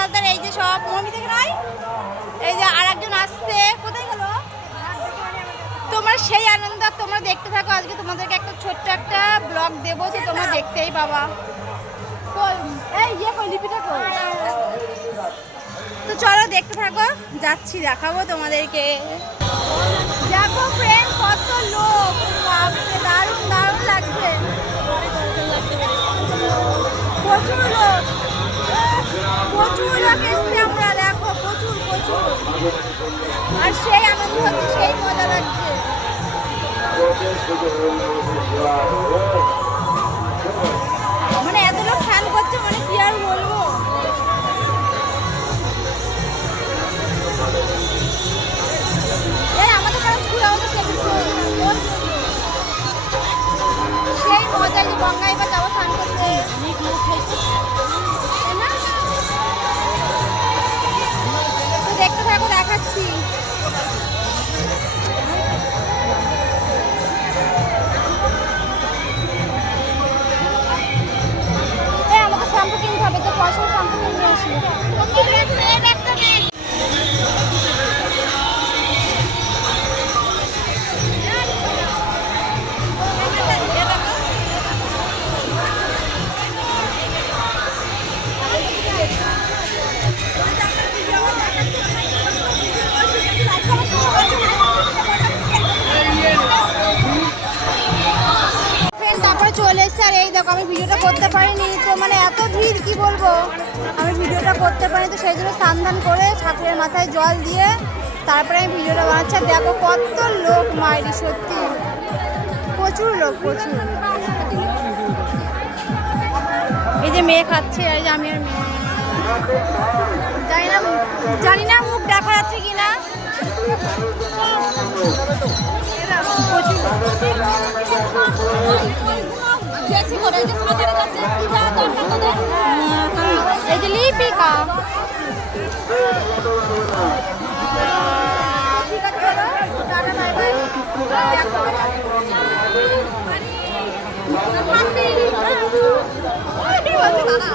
হালদার এই যে সব মমি থেকে নয়, এই যে আর একজন আসছে, কোথায় গেল? তোমার সেই আনন্দ তোমরা দেখতে থাকো। আজকে তোমাদেরকে একটা ছোট্ট একটা ব্লগ দেবো, যে তোমরা দেখতেই পাবা। এই ইয়ে কই লিপিটা কই? তো চলো দেখতে থাকো, যাচ্ছি দেখাবো তোমাদেরকে। দেখো ফ্রেন্ড কত লোক, বাপরে দারুণ দারুণ লাগছে, প্রচুর লোক, প্রচুর লোক এসছে। আমরা দেখো প্রচুর প্রচুর, আর সেই আনন্দ হচ্ছে, সেই মজা লাগছে। মানে এত লোক স্নান করছে, মানে কি আর বলবো। আমাদের কারণ ছুড়ে আমাদের সেই মজা, যে গঙ্গায় এবার যাবো স্নান করতে। তো দেখতে থাকো, দেখাচ্ছি। আমাকে শ্যাম্পু কিনতে হবে, তো পয়সা শ্যাম্পু কিনতে আসি। তারপরে চলে এসছে, আর এই দেখো আমি ভিডিওটা করতে পারিনি, তো মানে এত ভিড় কি বলবো, আমি ভিডিওটা করতে পারিনি। তো সেই জন্য স্নান ধান করে ঠাকুরের মাথায় জল দিয়ে তারপরে আমি ভিডিওটা বানাচ্ছি। দেখো কত লোক, মায়েরি সত্যি প্রচুর লোক, প্রচুর। এই যে মেয়ে খাচ্ছে, আর এই যে আমি আর মেয়ে, জানি না মুখ দেখা যাচ্ছে কিনা। এই যে লিপিকা, ঠিক আছে চলো টাটা বাই বাই। ঠিক আছে দাদা।